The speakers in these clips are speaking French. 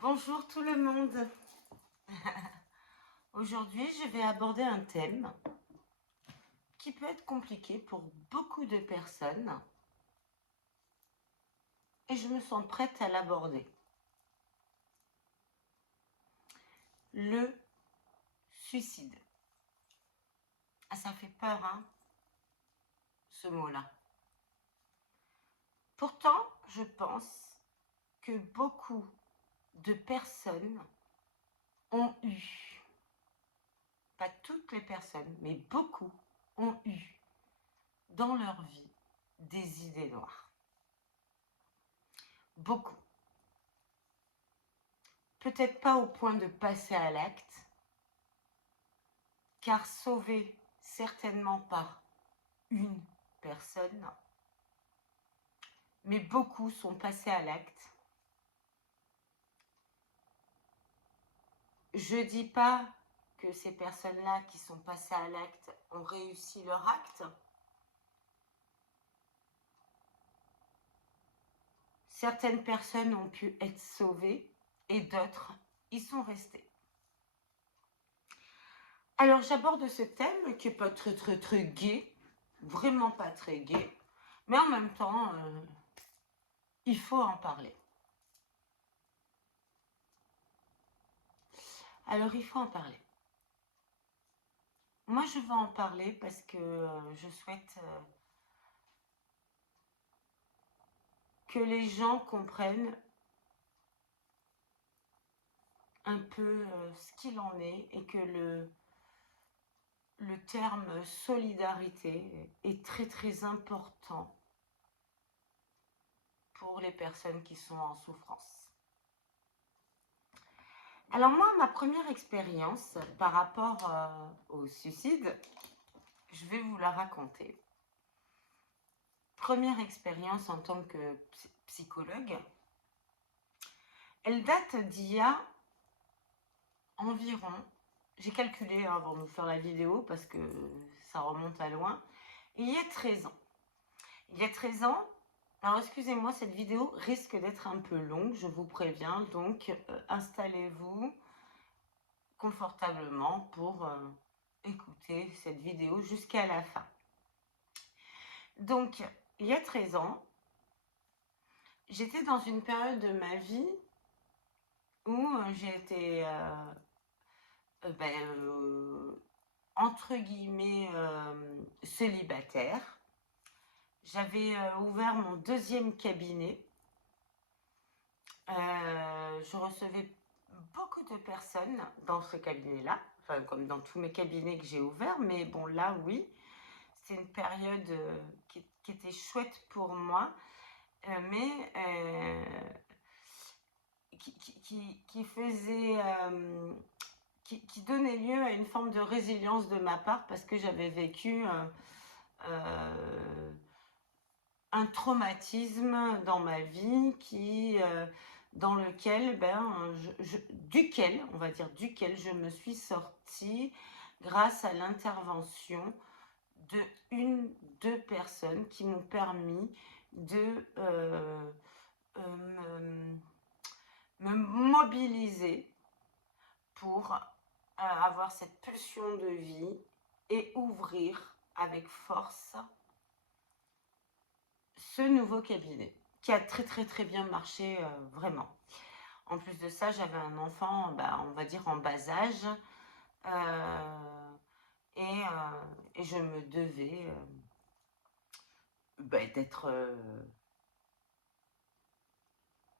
Bonjour tout le monde. Aujourd'hui, je vais aborder un thème qui peut être compliqué pour beaucoup de personnes et je me sens prête à l'aborder. Le suicide. Ah, ça fait peur, hein, ce mot-là. Pourtant, je pense que beaucoup de personnes ont eu, pas toutes les personnes, mais beaucoup ont eu dans leur vie des idées noires. Beaucoup. Peut-être pas au point de passer à l'acte, car sauvés certainement par une personne, mais beaucoup sont passés à l'acte. Je ne dis pas que ces personnes-là qui sont passées à l'acte ont réussi leur acte. Certaines personnes ont pu être sauvées et d'autres y sont restées. Alors j'aborde ce thème qui n'est pas très gai, vraiment pas très gai, mais en même temps, il faut en parler. Alors il faut en parler. Moi je vais en parler parce que je souhaite que les gens comprennent un peu ce qu'il en est et que le terme solidarité est très important pour les personnes qui sont en souffrance. Alors moi, ma première expérience par rapport au suicide, je vais vous la raconter. Première expérience en tant que psychologue, elle date d'il y a environ, j'ai calculé avant de vous faire la vidéo parce que ça remonte à loin, il y a 13 ans. Il y a 13 ans, alors excusez-moi, cette vidéo risque d'être un peu longue, je vous préviens, donc installez-vous confortablement pour écouter cette vidéo jusqu'à la fin. Donc, il y a 13 ans, j'étais dans une période de ma vie où j'ai été entre guillemets célibataire. J'avais ouvert mon deuxième cabinet. Je recevais beaucoup de personnes dans ce cabinet-là, enfin comme dans tous mes cabinets que j'ai ouverts, mais bon là oui, c'est une période qui était chouette pour moi, mais qui faisait, qui donnait lieu à une forme de résilience de ma part parce que j'avais vécu un traumatisme dans ma vie dans lequel, duquel, on va dire, duquel je me suis sortie grâce à l'intervention de deux personnes qui m'ont permis de me mobiliser pour avoir cette pulsion de vie et ouvrir avec force ce nouveau cabinet qui a très bien marché, vraiment. En plus de ça, j'avais un enfant, on va dire en bas âge, et je me devais d'être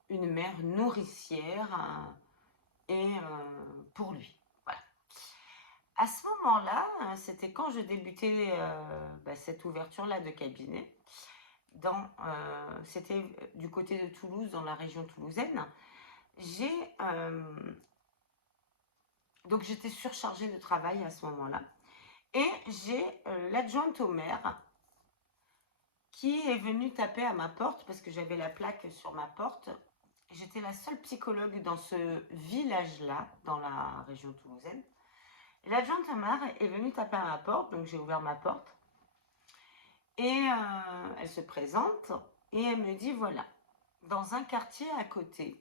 une mère nourricière pour lui. Voilà. À ce moment-là, c'était quand je débutais cette ouverture-là de cabinet. C'était du côté de Toulouse, dans la région toulousaine. Donc j'étais surchargée de travail à ce moment-là. Et j'ai l'adjointe au maire qui est venue taper à ma porte parce que j'avais la plaque sur ma porte. J'étais la seule psychologue dans ce village-là, dans la région toulousaine. Et l'adjointe au maire est venue taper à ma porte, donc j'ai ouvert ma porte. Et elle se présente et elle me dit, voilà, dans un quartier à côté,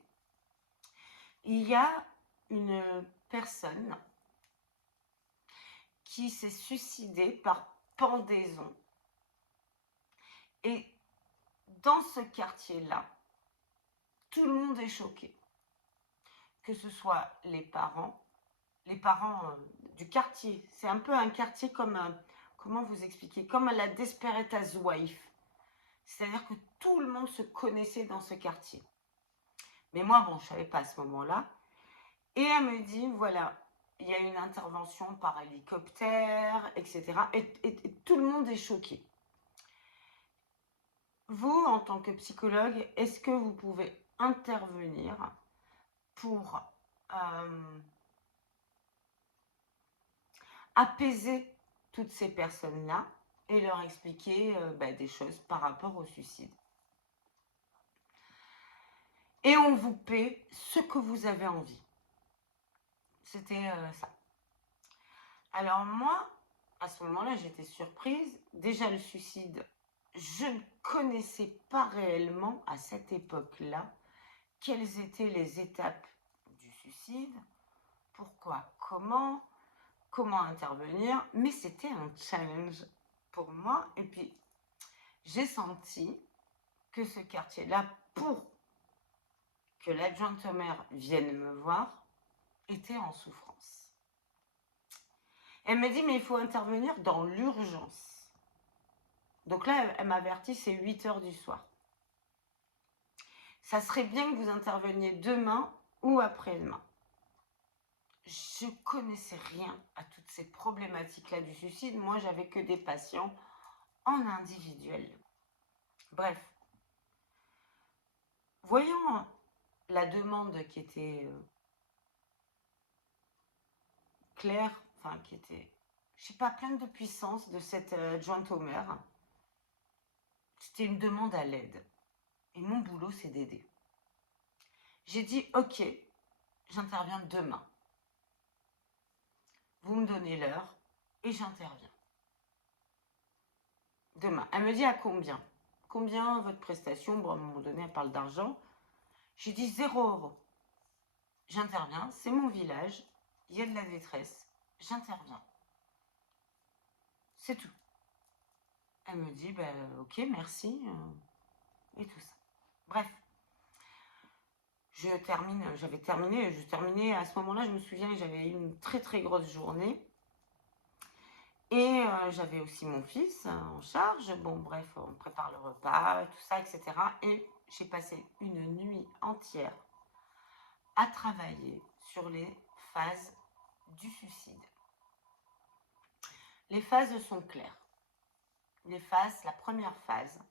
Il y a une personne qui s'est suicidée par pendaison. Et dans ce quartier-là, tout le monde est choqué. Que ce soit les parents du quartier. C'est un peu un quartier comme comment vous expliquer, comme à la Desperate Housewives. C'est-à-dire que tout le monde se connaissait dans ce quartier. Mais moi, bon, je ne savais pas à ce moment-là. Et elle me dit, voilà, il y a une intervention par hélicoptère, etc. Et tout le monde est choqué. Vous, en tant que psychologue, est-ce que vous pouvez intervenir pour apaiser toutes ces personnes-là et leur expliquer des choses par rapport au suicide? Et on vous paie ce que vous avez envie. C'était ça. Alors moi, à ce moment-là, j'étais surprise. Déjà, le suicide, je ne connaissais pas réellement à cette époque-là quelles étaient les étapes du suicide, pourquoi, comment intervenir. Mais c'était un challenge pour moi. Et puis, j'ai senti que ce quartier-là, pour que l'adjointe au maire vienne me voir, était en souffrance. Elle m'a dit, mais il faut intervenir dans l'urgence. Donc là, elle m'avertit, c'est 8h du soir. Ça serait bien que vous interveniez demain ou après-demain. Je connaissais rien à toutes ces problématiques-là du suicide. Moi, j'avais que des patients en individuel. Bref. Voyons la demande qui était claire, enfin qui était, je sais pas, pleine de puissance de cette adjointe au maire. C'était une demande à l'aide. Et mon boulot, c'est d'aider. J'ai dit, ok, j'interviens demain. Vous me donnez l'heure et j'interviens. Demain. Elle me dit à combien? Combien votre prestation? Bon, à un moment donné, elle parle d'argent. J'ai dit 0 €. J'interviens, c'est mon village, il y a de la détresse, j'interviens. C'est tout. Elle me dit, ok, merci, et tout ça. Bref. J'avais terminé à ce moment-là, je me souviens, j'avais eu une très très grosse journée. Et j'avais aussi mon fils en charge. Bon, bref, on prépare le repas, tout ça, etc. Et j'ai passé une nuit entière à travailler sur les phases du suicide. Les phases sont claires. La première phase,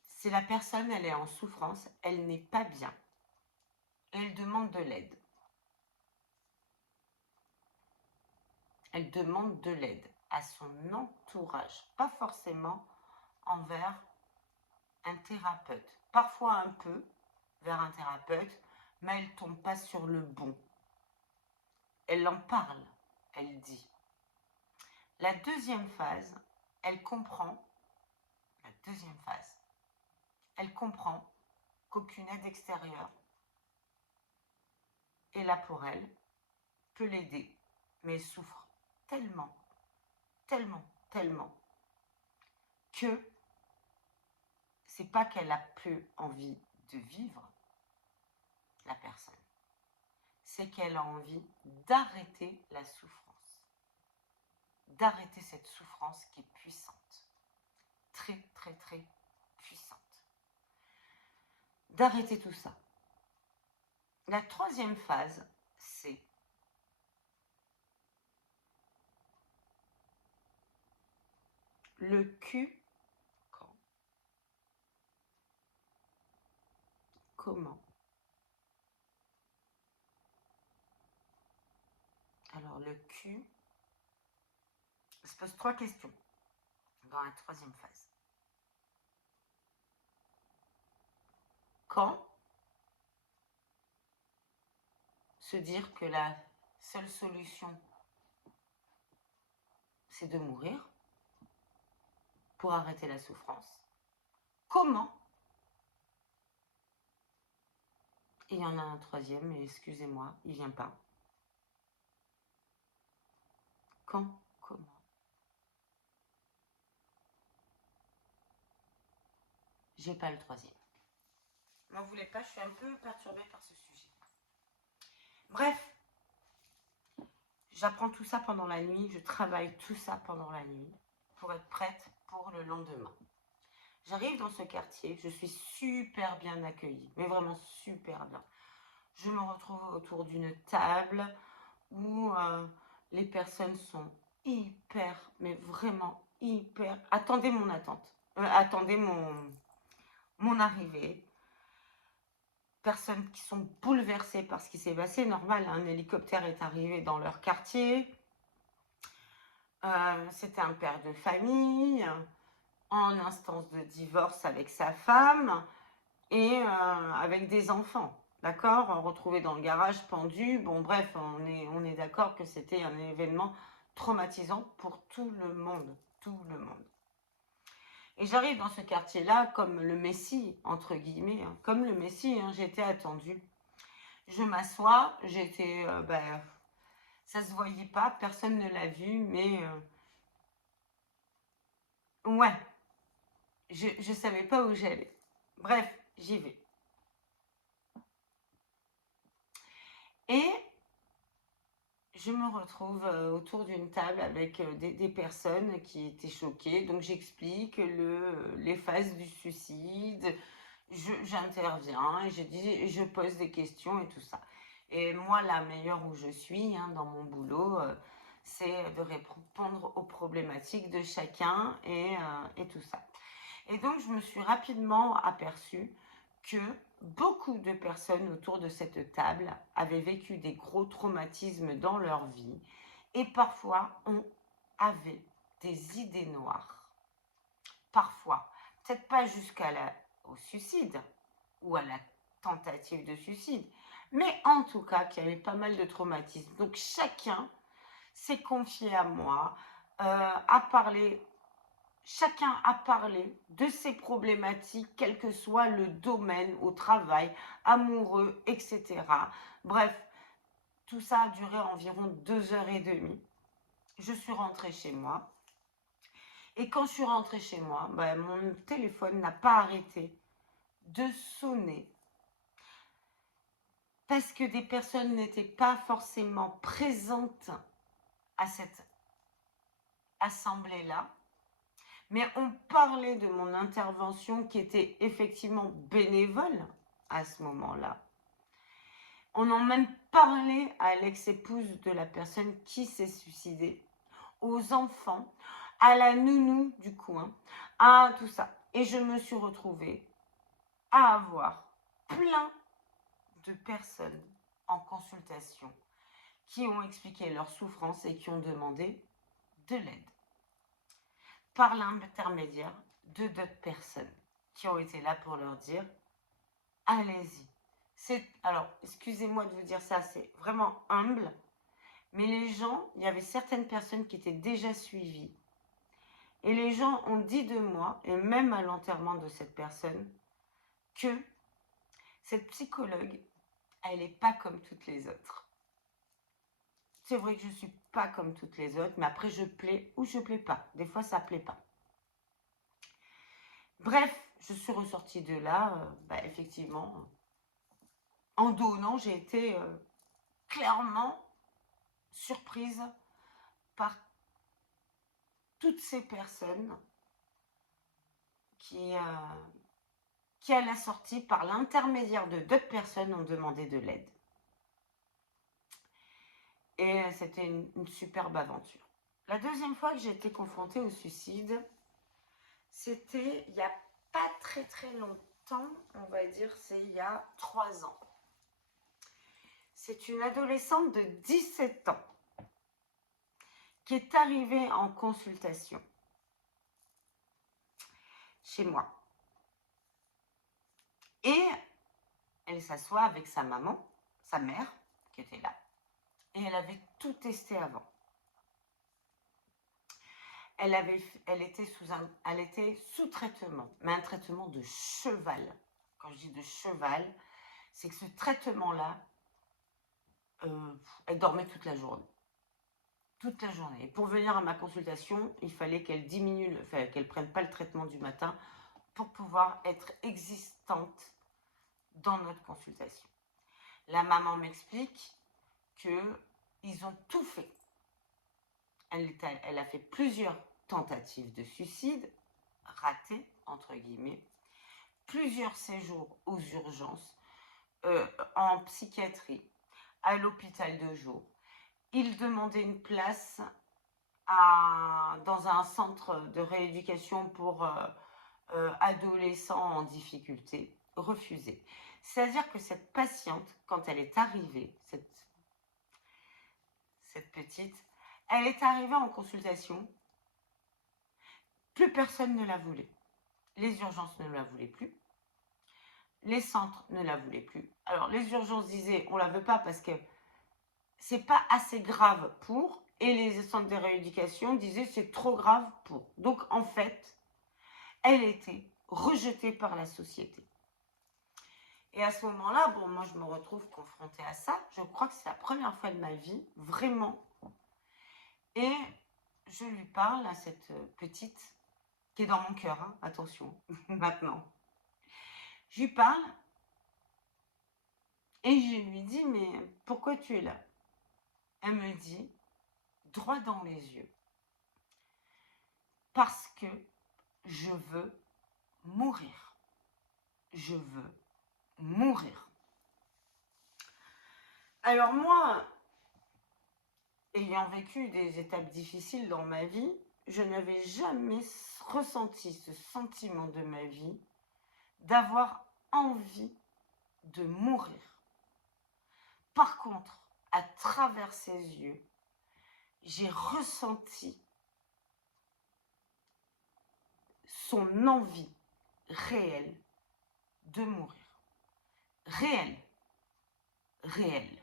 c'est la personne, elle est en souffrance, elle n'est pas bien. Et elle demande de l'aide. Elle demande de l'aide à son entourage, pas forcément envers un thérapeute. Parfois un peu vers un thérapeute, mais elle ne tombe pas sur le bon. Elle en parle, elle dit. La deuxième phase, elle comprend, qu'aucune aide extérieure est là pour elle, peut l'aider, mais elle souffre tellement, tellement, tellement, que c'est pas qu'elle a plus envie de vivre, la personne, c'est qu'elle a envie d'arrêter la souffrance, d'arrêter cette souffrance qui est puissante, très, très, très puissante, d'arrêter tout ça. La troisième phase, c'est le Q, quand, comment. Alors le Q se pose 3 questions dans la troisième phase. Quand? Se dire que la seule solution, c'est de mourir pour arrêter la souffrance. Comment? Et il y en a un troisième, mais excusez-moi, il vient pas. Quand? Comment? J'ai pas le troisième. M'en voulez pas, je suis un peu perturbée par ce sujet. Bref, j'apprends tout ça pendant la nuit, je travaille tout ça pendant la nuit pour être prête pour le lendemain. J'arrive dans ce quartier, je suis super bien accueillie, mais vraiment super bien. Je me retrouve autour d'une table où les personnes sont hyper, mais vraiment hyper. Attendez mon attente, attendez mon arrivée. Personnes qui sont bouleversées par ce qui s'est passé. Normal, un hélicoptère est arrivé dans leur quartier. C'était un père de famille en instance de divorce avec sa femme et avec des enfants. D'accord, retrouvé dans le garage, pendu. Bon, bref, on est d'accord que c'était un événement traumatisant pour tout le monde. Tout le monde. Et j'arrive dans ce quartier-là comme le Messie, entre guillemets. Hein, comme le Messie, hein, j'étais attendue. Je m'assois, j'étais... ça se voyait pas, personne ne l'a vu, mais... ouais, je savais pas où j'allais. Bref, j'y vais. Et je me retrouve autour d'une table avec des personnes qui étaient choquées. Donc j'explique les phases du suicide, j'interviens et je pose des questions et tout ça. Et moi, la meilleure où je suis hein, dans mon boulot, c'est de répondre aux problématiques de chacun et tout ça. Et donc, je me suis rapidement aperçue que beaucoup de personnes autour de cette table avaient vécu des gros traumatismes dans leur vie et parfois on avait des idées noires. Parfois, peut-être pas au suicide ou à la tentative de suicide, mais en tout cas qu'il y avait pas mal de traumatismes. Donc chacun s'est confié à moi, a parlé. Chacun a parlé de ses problématiques, quel que soit le domaine, au travail, amoureux, etc. Bref, tout ça a duré environ 2 heures et demie. Je suis rentrée chez moi. Et quand je suis rentrée chez moi, mon téléphone n'a pas arrêté de sonner parce que des personnes n'étaient pas forcément présentes à cette assemblée-là. Mais on parlait de mon intervention qui était effectivement bénévole à ce moment-là. On en même parlé à l'ex-épouse de la personne qui s'est suicidée, aux enfants, à la nounou du coin, à tout ça. Et je me suis retrouvée à avoir plein de personnes en consultation qui ont expliqué leur souffrance et qui ont demandé de l'aide par l'intermédiaire de d'autres personnes qui ont été là pour leur dire allez-y. Alors, excusez-moi de vous dire ça, c'est vraiment humble, mais les gens, il y avait certaines personnes qui étaient déjà suivies. Et les gens ont dit de moi, et même à l'enterrement de cette personne, que cette psychologue, elle n'est pas comme toutes les autres. C'est vrai que je ne suis pas comme toutes les autres, mais après je plais ou je plais pas. Des fois, ça plaît pas. Bref, je suis ressortie de là, effectivement, en donnant, j'ai été clairement surprise par toutes ces personnes qui à la sortie, par l'intermédiaire de d'autres personnes, ont demandé de l'aide. Et c'était une superbe aventure. La deuxième fois que j'ai été confrontée au suicide, c'était il n'y a pas très très longtemps, on va dire, c'est il y a 3 ans. C'est une adolescente de 17 ans qui est arrivée en consultation chez moi. Et elle s'assoit avec sa maman, sa mère, qui était là. Et elle avait tout testé avant. Elle était sous traitement, mais un traitement de cheval. Quand je dis de cheval, c'est que ce traitement-là, elle dormait toute la journée. Toute la journée. Et pour venir à ma consultation, il fallait qu'elle diminue, enfin, qu'elle prenne pas le traitement du matin pour pouvoir être existante dans notre consultation. La maman m'explique qu'ils ont tout fait. Elle a fait plusieurs tentatives de suicide, ratées, entre guillemets, plusieurs séjours aux urgences, en psychiatrie, à l'hôpital de jour. Il demandait une place dans un centre de rééducation pour adolescents en difficulté, refusé. C'est-à-dire que cette patiente, quand elle est arrivée, cette petite, elle est arrivée en consultation, plus personne ne la voulait. Les urgences ne la voulaient plus. Les centres ne la voulaient plus. Alors, les urgences disaient, on ne la veut pas parce que c'est pas assez grave pour, et les centres de rééducation disaient, c'est trop grave pour. Donc, en fait, elle était rejetée par la société. Et à ce moment-là, bon, moi, je me retrouve confrontée à ça. Je crois que c'est la première fois de ma vie, vraiment. Et je lui parle à cette petite, qui est dans mon cœur, hein, attention, maintenant. Je lui parle et je lui dis, mais pourquoi tu es là? Elle me dit, droit dans les yeux, parce que je veux mourir. Je veux mourir. Alors moi, ayant vécu des étapes difficiles dans ma vie, je n'avais jamais ressenti ce sentiment de ma vie d'avoir envie de mourir. Par contre, à travers ses yeux, j'ai ressenti son envie réelle de mourir. Réelle. Réelle.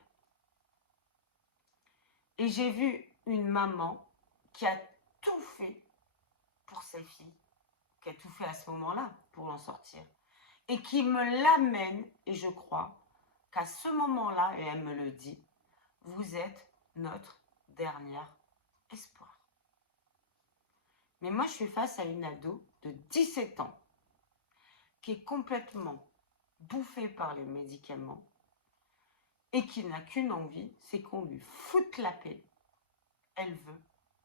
Et j'ai vu une maman qui a tout fait pour sa fille, qui a tout fait à ce moment-là pour l'en sortir, et qui me l'amène, et je crois qu'à ce moment-là, et elle me le dit, vous êtes notre dernier espoir. Mais moi, je suis face à une ado de 17 ans qui est complètement bouffée par les médicaments et qui n'a qu'une envie, c'est qu'on lui foute la paix. Elle veut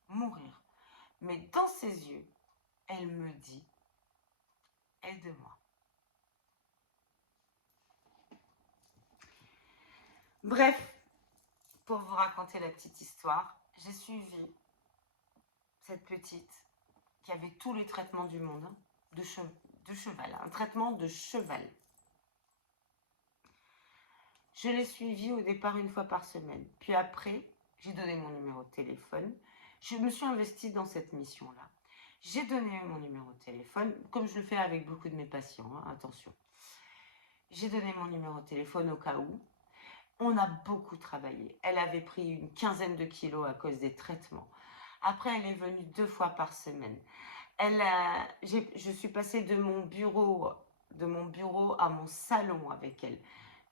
mourir. Mais dans ses yeux, elle me dit, aide-moi. Bref, pour vous raconter la petite histoire, j'ai suivi cette petite qui avait tous les traitements du monde, hein, de cheval, un traitement de cheval. Je l'ai suivi au départ une fois par semaine. Puis après, j'ai donné mon numéro de téléphone. Je me suis investie dans cette mission-là. J'ai donné mon numéro de téléphone, comme je le fais avec beaucoup de mes patients, hein, attention. J'ai donné mon numéro de téléphone au cas où. On a beaucoup travaillé. Elle avait pris une quinzaine de kilos à cause des traitements. Après, elle est venue 2 fois par semaine. Je suis passée de mon bureau à mon salon avec elle.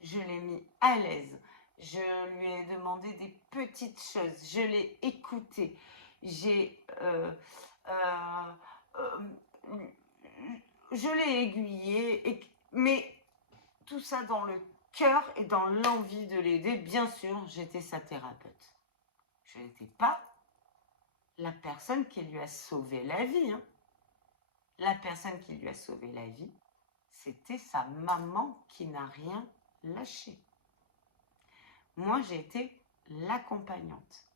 Je l'ai mis à l'aise. Je lui ai demandé des petites choses. Je l'ai écoutée. Je l'ai aiguillée. Mais tout ça dans le cœur et dans l'envie de l'aider. Bien sûr, j'étais sa thérapeute. Je n'étais pas la personne qui lui a sauvé la vie. Hein. La personne qui lui a sauvé la vie, c'était sa maman qui n'a rien lâché. Moi, j'ai été l'accompagnante.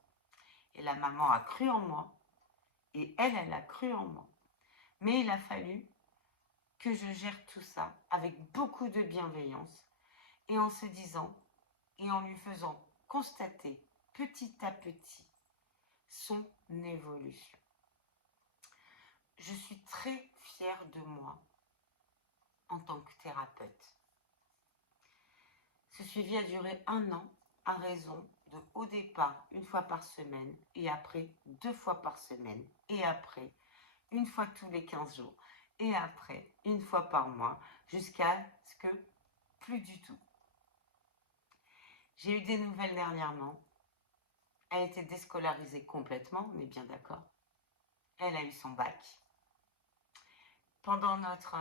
Et la maman a cru en moi. Et elle a cru en moi. Mais il a fallu que je gère tout ça avec beaucoup de bienveillance et en se disant et en lui faisant constater petit à petit son évolution. Je suis très fière de moi en tant que thérapeute. Ce suivi a duré 1 an à raison de, au départ, 1 fois par semaine et après 2 fois par semaine et après 1 fois tous les 15 jours et après 1 fois par mois jusqu'à ce que plus du tout. J'ai eu des nouvelles dernièrement. Elle était déscolarisée complètement, on est bien d'accord. Elle a eu son bac. Pendant notre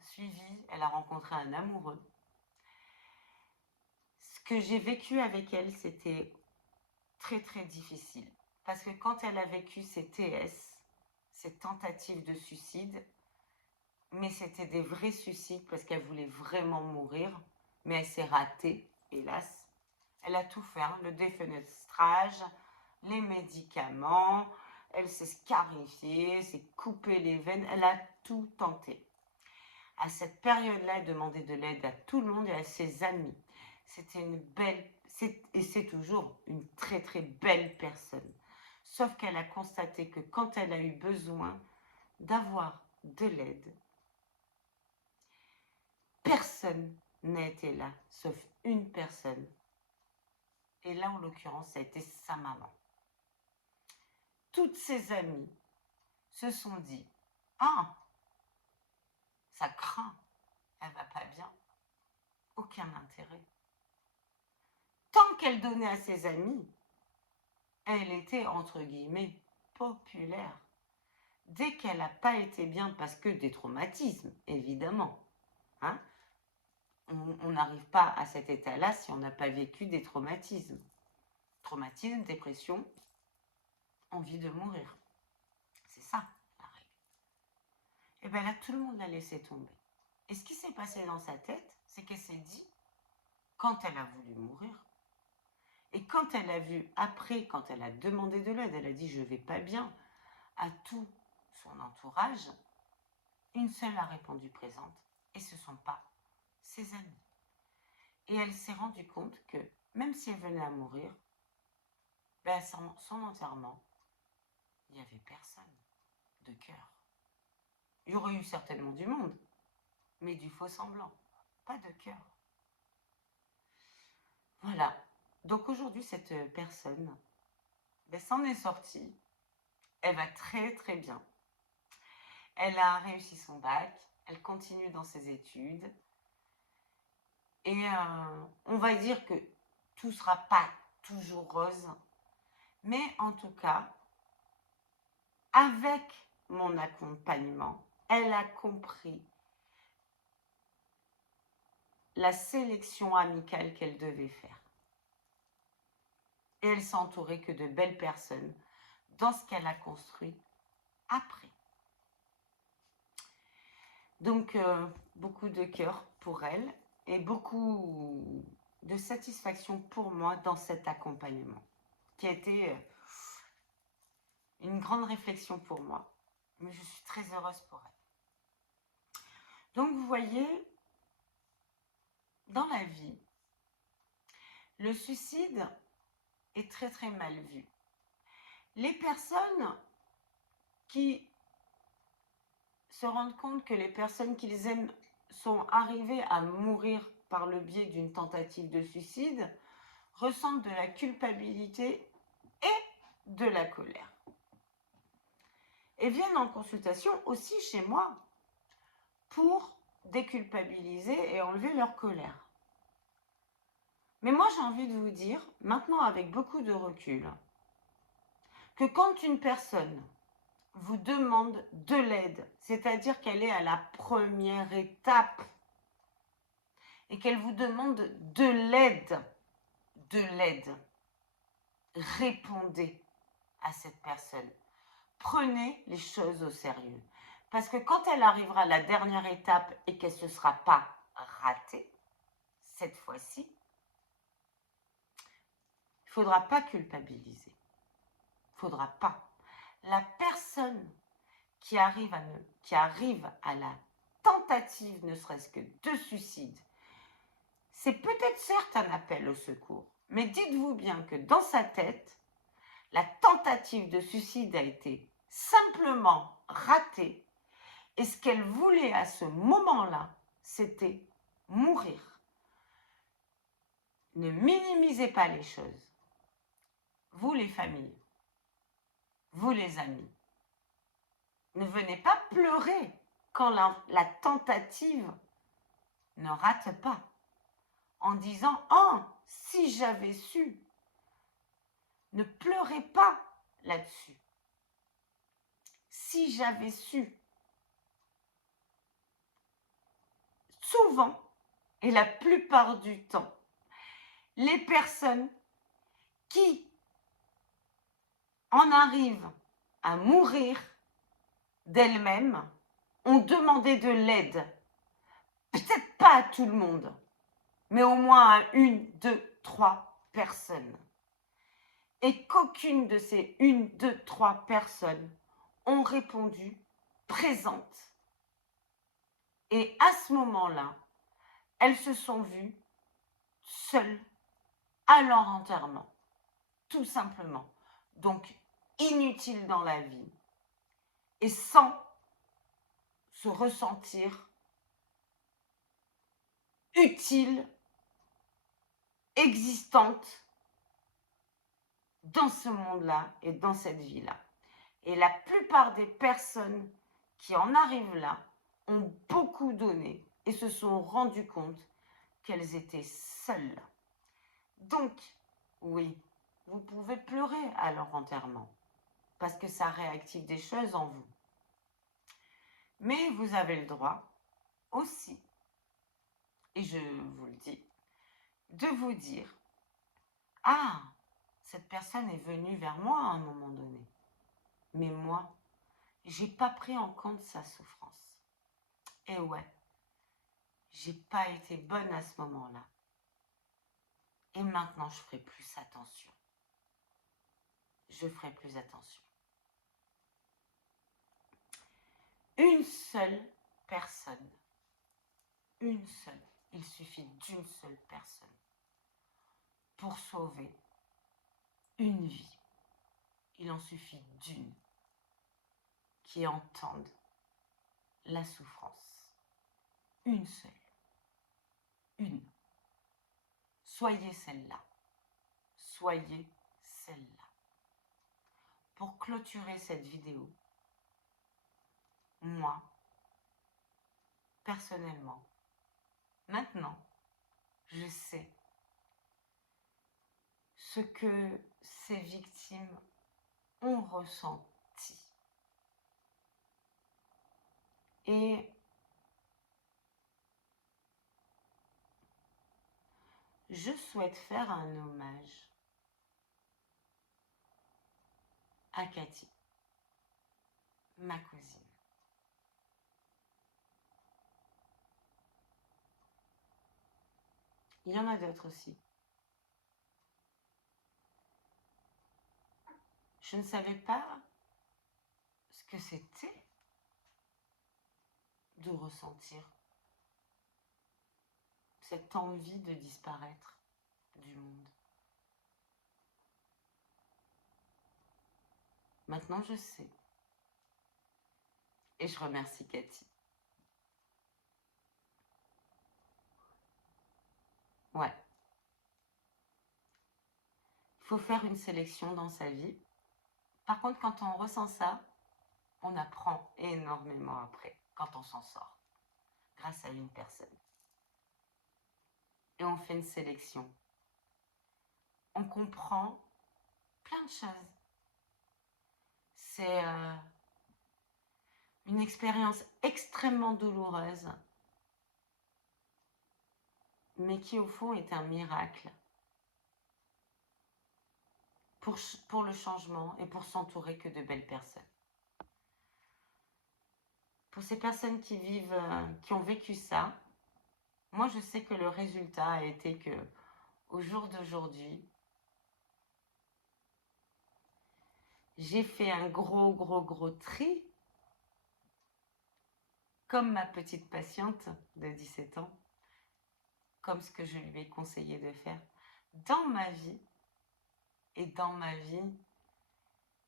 suivi, elle a rencontré un amoureux. Ce que j'ai vécu avec elle, c'était très très difficile. Parce que quand elle a vécu ses TS, ses tentatives de suicide, mais c'était des vrais suicides parce qu'elle voulait vraiment mourir, mais elle s'est ratée, hélas. Elle a tout fait, hein, le défenestrage, les médicaments, elle s'est scarifiée, s'est coupée les veines, elle a tout tenté. À cette période-là, elle demandait de l'aide à tout le monde et à ses amis. C'était une belle, et c'est toujours une très très belle personne. Sauf qu'elle a constaté que quand elle a eu besoin d'avoir de l'aide, personne n'a été là, sauf une personne. Et là, en l'occurrence, ça a été sa maman. Toutes ses amies se sont dit « Ah, ça craint, elle va pas bien. Aucun intérêt. » Tant qu'elle donnait à ses amis, elle était, entre guillemets, populaire. Dès qu'elle n'a pas été bien, parce que des traumatismes, évidemment, hein, on n'arrive pas à cet état-là si on n'a pas vécu des traumatismes. Traumatisme, dépression, envie de mourir. C'est ça, la règle. Et bien là, tout le monde l'a laissé tomber. Et ce qui s'est passé dans sa tête, c'est qu'elle s'est dit, quand elle a voulu mourir, et quand elle a vu, après, quand elle a demandé de l'aide, elle a dit « je vais pas bien » à tout son entourage, une seule a répondu présente, et ce ne sont pas ses amis. Et elle s'est rendue compte que, même si elle venait à mourir, ben, son enterrement, il n'y avait personne de cœur. Il y aurait eu certainement du monde, mais du faux semblant, pas de cœur. Voilà. Donc aujourd'hui, cette personne ben, s'en est sortie. Elle va très très bien. Elle a réussi son bac, elle continue dans ses études. Et on va dire que tout ne sera pas toujours rose. Mais en tout cas, avec mon accompagnement, elle a compris la sélection amicale qu'elle devait faire. Et elle s'est entourée que de belles personnes dans ce qu'elle a construit après. Donc, beaucoup de cœur pour elle et beaucoup de satisfaction pour moi dans cet accompagnement, qui a été une grande réflexion pour moi. Mais je suis très heureuse pour elle. Donc, vous voyez, dans la vie, le suicide est très très mal vu. Les personnes qui se rendent compte que les personnes qu'ils aiment sont arrivées à mourir par le biais d'une tentative de suicide ressentent de la culpabilité et de la colère. Et viennent en consultation aussi chez moi pour déculpabiliser et enlever leur colère. Mais moi, j'ai envie de vous dire, maintenant avec beaucoup de recul, que quand une personne vous demande de l'aide, c'est-à-dire qu'elle est à la première étape et qu'elle vous demande de l'aide, répondez à cette personne. Prenez les choses au sérieux. Parce que quand elle arrivera à la dernière étape et qu'elle ne se sera pas ratée, cette fois-ci, il ne faudra pas culpabiliser. Il ne faudra pas. La personne qui arrive à la tentative, ne serait-ce que de suicide, c'est peut-être certes un appel au secours, mais dites-vous bien que dans sa tête, la tentative de suicide a été simplement ratée et ce qu'elle voulait à ce moment-là, c'était mourir. Ne minimisez pas les choses. Vous les familles, vous les amis, ne venez pas pleurer quand la tentative ne rate pas. en disant « Oh, si j'avais su !» Ne pleurez pas là-dessus. Si j'avais su. Souvent, et la plupart du temps, les personnes qui en arrivent à mourir d'elles-mêmes ont demandé de l'aide. Peut-être pas à tout le monde, mais au moins à 1, 2, 3 personnes. Et qu'aucune de ces 1, 2, 3 personnes ont répondu présente. Et à ce moment-là, elles se sont vues seules à leur enterrement, tout simplement. Donc, inutiles dans la vie et sans se ressentir utiles, existantes dans ce monde-là et dans cette vie-là. Et la plupart des personnes qui en arrivent là ont beaucoup donné et se sont rendues compte qu'elles étaient seules. Donc, oui, vous pouvez pleurer à leur enterrement parce que ça réactive des choses en vous. Mais vous avez le droit aussi, et je vous le dis, de vous dire « Ah, cette personne est venue vers moi à un moment donné, mais moi, j'ai pas pris en compte sa souffrance. Et ouais, j'ai pas été bonne à ce moment-là. Et maintenant, je ferai plus attention. Je ferai plus attention. » Une seule personne, une seule, il suffit d'une seule personne pour sauver une vie. Il en suffit d'une qui entende la souffrance. Une seule. Une. Soyez celle-là. Soyez celle-là. Pour clôturer cette vidéo, moi, personnellement, maintenant, je sais ce que ces victimes ont ressenti. Et je souhaite faire un hommage à Cathy, ma cousine. Il y en a d'autres aussi. Je ne savais pas ce que c'était de ressentir cette envie de disparaître du monde. Maintenant, je sais. Et je remercie Cathy. Ouais. Il faut faire une sélection dans sa vie. Par contre, quand on ressent ça, on apprend énormément après, quand on s'en sort, grâce à une personne. Et on fait une sélection. On comprend plein de choses. C'est une expérience extrêmement douloureuse, mais qui au fond est un miracle pour le changement et pour s'entourer que de belles personnes. Pour ces personnes qui vivent, qui ont vécu ça, moi je sais que le résultat a été que au jour d'aujourd'hui, j'ai fait un gros tri, comme ma petite patiente de 17 ans, comme ce que je lui ai conseillé de faire dans ma vie. Et dans ma vie,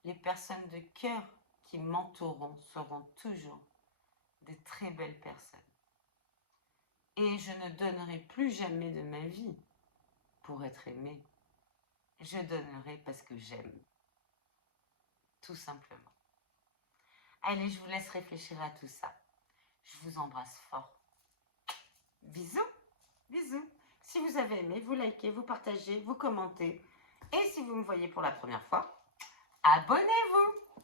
les personnes de cœur qui m'entoureront seront toujours de très belles personnes. Et je ne donnerai plus jamais de ma vie pour être aimée. Je donnerai parce que j'aime. Tout simplement. Allez, je vous laisse réfléchir à tout ça. Je vous embrasse fort. Bisous, bisous. Si vous avez aimé, vous likez, vous partagez, vous commentez. Et si vous me voyez pour la première fois, abonnez-vous!